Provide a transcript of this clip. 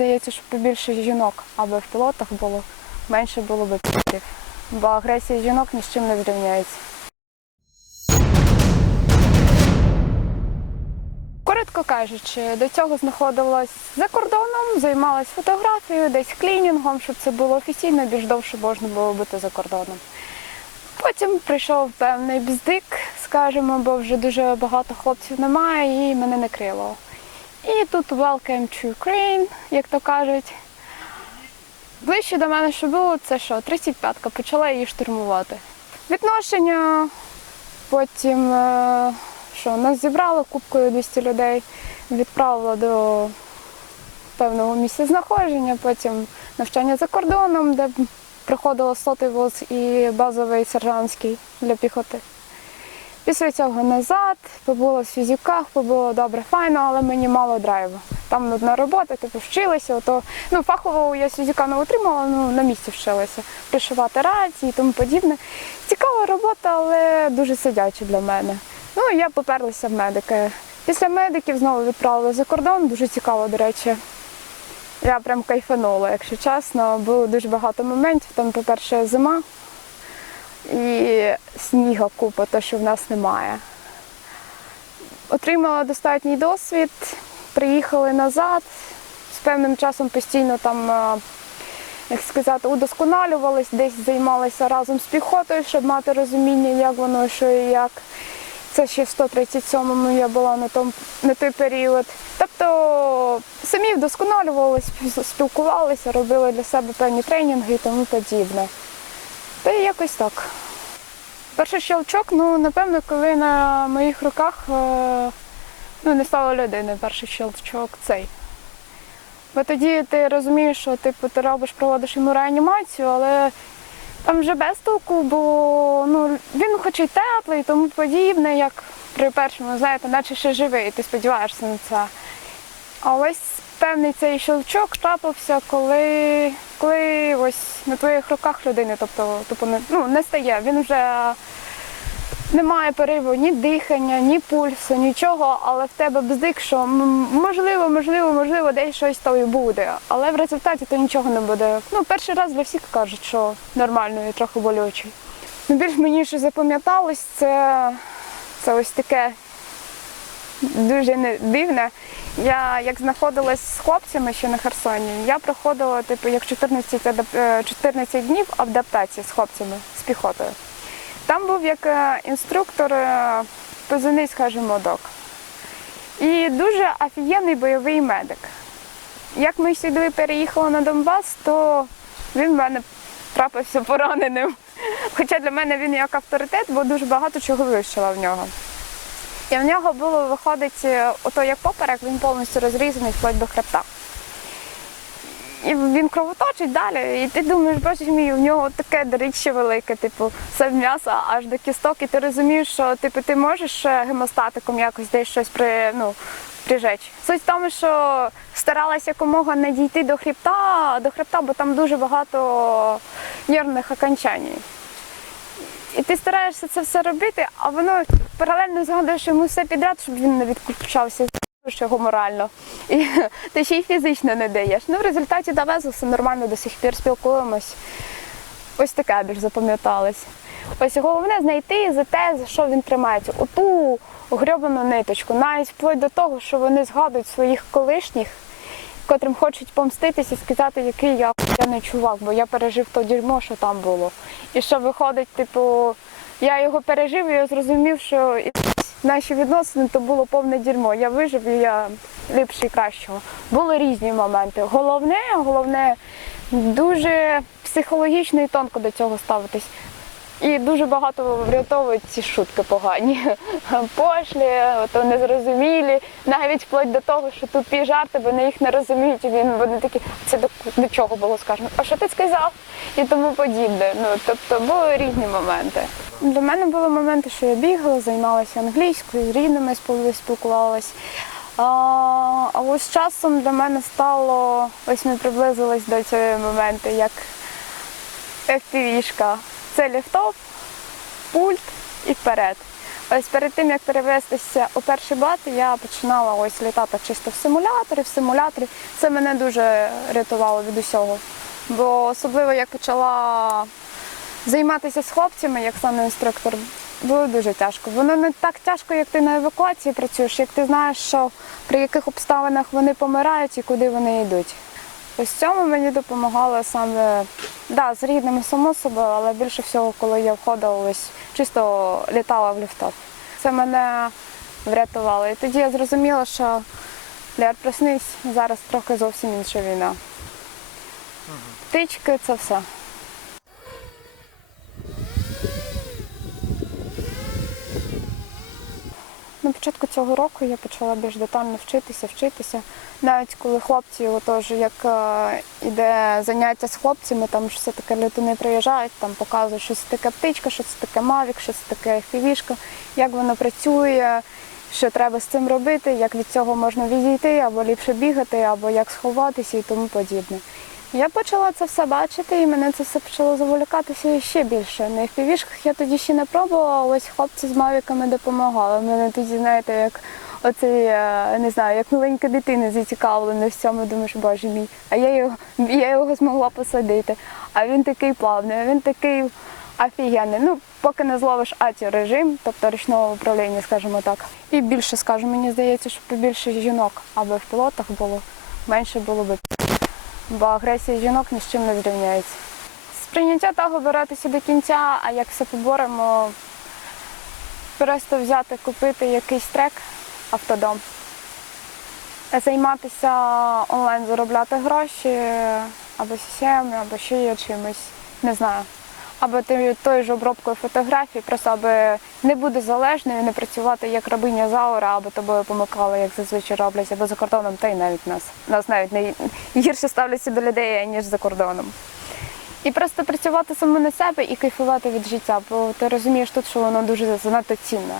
здається, що побільше жінок, аби в пілотах було, менше було б пілотів. Бо агресія жінок ні з чим не зрівняється. Коротко кажучи, до цього знаходилась за кордоном, займалась фотографією, десь клінінгом, щоб це було офіційно, більш довше можна було бути за кордоном. Потім прийшов певний бздик, скажімо, бо вже дуже багато хлопців немає і мене не крило. І тут welcome to Ukraine, як то кажуть. Ближче до мене, що було, це що, 35-ка, почала її штурмувати. Відношення, потім е, що, нас зібрали купкою 200 людей, відправила до певного місця знаходження, потім навчання за кордоном, де проходило сотий воз і базовий сержантський для піхоти. Після цього назад, побула в фізиках, побуло добре, файно, але мені мало драйву. Там нудна робота, типу вчилася, ото, ну, фахово я з фізика не отримала, ну, на місці вчилася. Пришивати рації і тому подібне. Цікава робота, але дуже сидяча для мене. Ну, я поперлася в медики. Після медиків знову відправили за кордон, дуже цікаво, до речі. Я прям кайфанула, якщо чесно. Було дуже багато моментів. Там, по-перше, зима і сніга купа, то що в нас немає. Отримала достатній досвід, приїхали назад, з певним часом постійно там, е, як сказати, удосконалювались, десь займалися разом з піхотою, щоб мати розуміння, як воно, що і як. Це ще в 137-му я була на, том, на той період. Тобто самі вдосконалювалися, спілкувалися, робили для себе певні тренінги і тому подібне. Та якось так. Перший щелчок, ну, напевно, коли на моїх руках е, ну, не стало людини, перший щелчок цей. Бо тоді ти розумієш, що типу, ти робиш, проводиш йому реанімацію, але там вже без толку, бо ну, він хоч і теплий тому подібне, як при першому, знаєте, наче ще живий, і ти сподіваєшся на це. А ось певний цей щелчок трапився, коли, коли ось на твоїх руках людини, тобто, тобто не, ну, не стає. Він вже не має перериву ні дихання, ні пульсу, нічого, але в тебе бздик, що можливо, можливо, можливо, десь щось то і буде. Але в результаті то нічого не буде. Ну, перший раз для всіх кажуть, що нормально і трохи болючий. Ну, більш мені що запам'яталось, це, це ось таке дуже не- дивне. Я як знаходилась з хлопцями ще на Херсоні, я проходила типу як 14, е, 14 днів адаптації з хлопцями, з піхотою. Там був як е, інструктор е, позивний, скажімо, док. І дуже офігенний бойовий медик. Як ми сюди переїхали на Донбас, то він в мене трапився пораненим. Хоча для мене він як авторитет, бо дуже багато чого вивчила в нього. І в нього було виходить, е, ото як поперек, він повністю розрізаний вплоть до хребта. І він кровоточить далі, і ти думаєш, боже мій, у нього таке доріччя велике, типу, все м'ясо аж до кісток, і ти розумієш, що типу, ти можеш е, гемостатиком якось десь щось при, ну, прижечь. Суть в тому, що старалася якомога не дійти до хребта, до хребта, бо там дуже багато нервних окончань. І ти стараєшся це все робити, а воно паралельно згадуєш йому все підряд, щоб він не відключався що його морально. І ти ще й фізично не даєш. Ну, в результаті довезли все нормально, до сих пір спілкуємось. Ось таке більш запам'яталось. Ось головне знайти за те, за що він тримається. Оту грьобану ниточку, навіть вплоть до того, що вони згадують своїх колишніх, котрим хочуть помститись і сказати, який я не чувак, бо я пережив то дерьмо, що там було. І що виходить, типу, я його пережив, і я зрозумів, що наші відносини то було повне дерьмо. Я вижив і я ліпший кращого. Були різні моменти. Головне, головне, дуже психологічно і тонко до цього ставитись. І дуже багато врятовують ці шутки погані. Пошлі, то незрозумілі, навіть вплоть до того, що тупі жарти, вони їх не розуміють, і він вони такі, це до, до чого було сказано? А що ти сказав? І тому подібне. Ну тобто були різні моменти. Для мене були моменти, що я бігала, займалася англійською, з рідними спіл- спілкувалась. А, а ось часом для мене стало, ось ми приблизились до цього моменту, як FPV-шка. Це ліфтоп, пульт і вперед. Ось перед тим, як перевестися у перший бат, я починала ось літати чисто в симуляторі, в симуляторі. Це мене дуже рятувало від усього. Бо особливо як почала займатися з хлопцями, як саме інструктор, було дуже тяжко. Воно не так тяжко, як ти на евакуації працюєш, як ти знаєш, що при яких обставинах вони помирають і куди вони йдуть. Ось цьому мені допомагало саме да, з рідними само собою, але більше всього, коли я входила, ось чисто літала в ліфтах. Це мене врятувало. І тоді я зрозуміла, що Лер, проснись, зараз трохи зовсім інша війна. Птички це все. На початку цього року я почала більш детально вчитися, вчитися. Навіть коли хлопці, отож, як е, іде заняття з хлопцями, там що це таке літуни приїжджають, там показують, що це таке птичка, що це таке мавік, що це таке фівішка, як воно працює, що треба з цим робити, як від цього можна відійти, або ліпше бігати, або як сховатися і тому подібне. Я почала це все бачити, і мене це все почало заволікатися ще більше. На FPV-шках я тоді ще не пробувала, ось хлопці з мавіками допомагали. Мене тоді, знаєте, як оцей, е, не знаю, як маленька дитина зацікавлена в цьому, думаєш, боже мій, а я його, я його змогла посадити. А він такий плавний, а він такий офігенний. Ну, поки не зловиш аті режим, тобто ручного управління, скажімо так. І більше, скажу, мені здається, що побільше жінок аби в пілотах було, менше було б бо агресія жінок ні з чим не зрівняється. Сприйняття того боротися до кінця, а як все поборемо, просто взяти, купити якийсь трек, автодом, займатися онлайн, заробляти гроші, або сісем, або ще є чимось, не знаю. Або тою ж обробкою фотографій, просто аби не бути залежною, не працювати як рабиня Заура, або тобою помикали, як зазвичай роблять, або за кордоном, та й навіть нас. Нас навіть не гірше ставляться до людей, ніж за кордоном. І просто працювати саме на себе і кайфувати від життя, бо ти розумієш тут, що воно дуже занадто цінне.